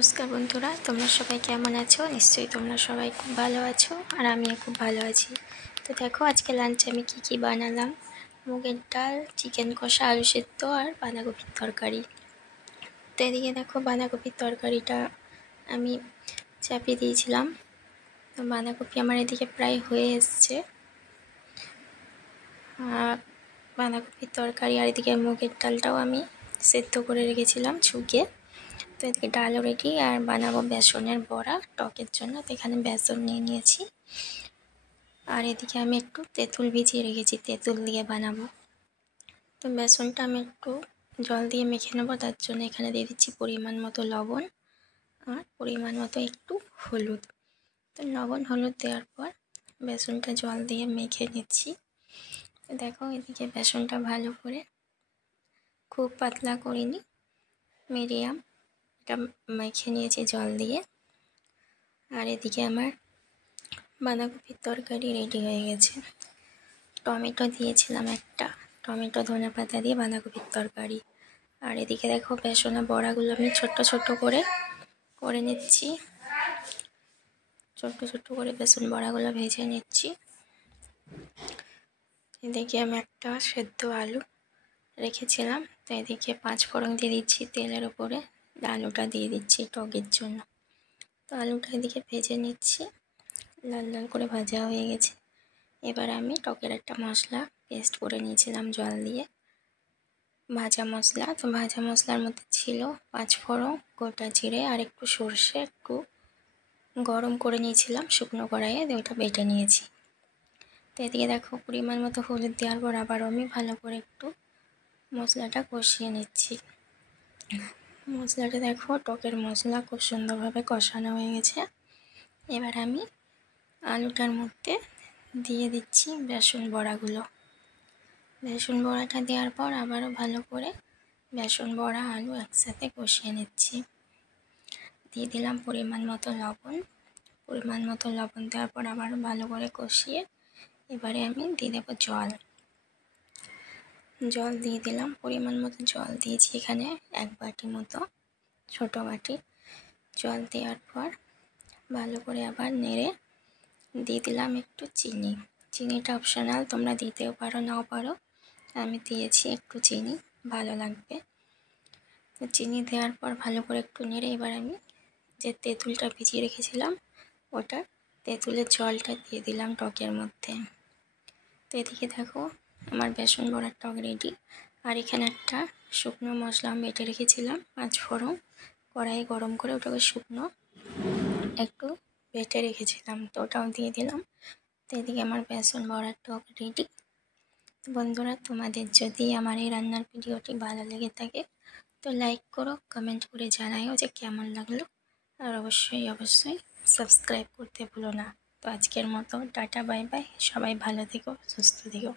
নমস্কার বন্ধুরা, তোমরা সবাই কেমন আছো? নিশ্চয়ই তোমরা সবাই খুব ভালো আছো আর আমিও খুব ভালো আছি। তো দেখো আজকে লাঞ্চে আমি কি বানালাম। মুগের ডাল, চিকেন কষা, আলু সেদ্ধ আর বাঁধাকপির তরকারি। তো এদিকে দেখো বাঁধাকপির তরকারিটা আমি চাপিয়ে দিয়েছিলাম। তো বাঁধাকপি আমার এদিকে প্রায় হয়ে এসছে। বাঁধাকপির তরকারি আর এদিকে মুগের ডালটাও আমি সেদ্ধ করে রেখেছিলাম ছুঁকে। তো এদিকে ডালও রেডি আর বানাবো বেসনের বড়া টকের জন্য। তো এখানে বেসন নিয়ে নিয়েছি আর এদিকে আমি একটু তেঁতুল ভিজিয়ে রেখেছি, তেঁতুল দিয়ে বানাবো। তো বেসনটা আমি একটু জল দিয়ে মেখে নেবো, তার জন্য এখানে দিয়ে দিচ্ছি পরিমাণ মতো লবণ আর পরিমাণ মতো একটু হলুদ। তো লবণ হলুদ দেওয়ার পর বেসনটা জল দিয়ে মেখে নিচ্ছি। তো দেখো এদিকে বেসনটা ভালো করে খুব পাতলা করিনি, মিডিয়াম এটা মেখে নিয়েছি জল দিয়ে। আর এদিকে আমার বাঁধাকপির তরকারি রেডি হয়ে গেছে। টমেটো দিয়েছিলাম একটা, টমেটো ধনেপাতা দিয়ে বাঁধাকপির তরকারি। আর এদিকে দেখো বেসনের বড়াগুলো আমি ছোট্ট ছোট্ট করে নিচ্ছি। ছোট্ট ছোট্ট করে বেসন বড়াগুলো ভেজে নিচ্ছি। এদিকে আমি একটা সেদ্ধ আলু রেখেছিলাম, তো এদিকে 5 ফোড়ন দিয়ে দিচ্ছি তেলের ওপরে, আলুটা দিয়ে দিচ্ছি টকের জন্য। তো আলুটা এদিকে ভেজে নিচ্ছি, লাল লাল করে ভাজা হয়ে গেছে। এবার আমি টকের একটা মশলা পেস্ট করে নিয়েছিলাম জল দিয়ে, ভাজা মশলা। তো ভাজা মশলার মধ্যে ছিল 5 ফোড়ন, গোটা জিরে আর একটু সর্ষে, একটু গরম করে নিয়েছিলাম শুকনো কড়াইয়ে, ওইটা বেটে নিয়েছি। তো এদিকে দেখো পরিমাণ মতো হলুদ দেওয়ার পর আবারও আমি ভালো করে একটু মশলাটা কষিয়ে নিচ্ছি। মশলাটা দেখো টকের মশলা খুব সুন্দরভাবে কষানো হয়ে গেছে। এবার আমি আলুটার মধ্যে দিয়ে দিচ্ছি বেসন বড়াগুলো। বেসন বড়াটা দেওয়ার পর আবারও ভালো করে বেসন বড়া আলু একসাথে কষিয়ে নিচ্ছি। দিয়ে দিলাম পরিমাণ মতো লবণ। পরিমাণ মতো লবণ দেওয়ার পর আবারও ভালো করে কষিয়ে এবারে আমি দিয়ে দেবো জল দিয়ে দিলাম। পরিমাণ মতো জল দিয়েছি এখানে 1 বাটি মতো, ছোটো বাটি। জল দেওয়ার পর ভালো করে আবার নেড়ে দিয়ে দিলাম একটু চিনি। চিনিটা অপশনাল, তোমরা দিতেও পারো নাও পারো, আমি দিয়েছি একটু চিনি, ভালো লাগবে। তো চিনি দেওয়ার পর ভালো করে একটু নেড়ে এবার আমি যে তেঁতুলটা ভিজিয়ে রেখেছিলাম ওটা তেঁতুলের জলটা দিয়ে দিলাম টকের মধ্যে। তো এদিকে দেখো আমার বেসন বড়ার টক রেডি। আর এখানে একটা শুকনো মশলা আমি বেটে রেখেছিলাম 5 ফোড়ন, কড়াই গরম করে ওটাকে শুকনো একটু বেটে রেখেছিলাম, তো ওটাও দিয়ে দিলাম। তো এদিকে আমার বেসন বড়ার টক রেডি। বন্ধুরা তোমাদের যদি আমার এই রান্নার ভিডিওটি ভালো লেগে থাকে তো লাইক করো, কমেন্ট করে জানাও যে কেমন লাগলো। আর অবশ্যই সাবস্ক্রাইব করতে ভুলো না। তো আজকের মতো টাটা বাই বাই, সবাই ভালো থেকো, সুস্থ থেকো।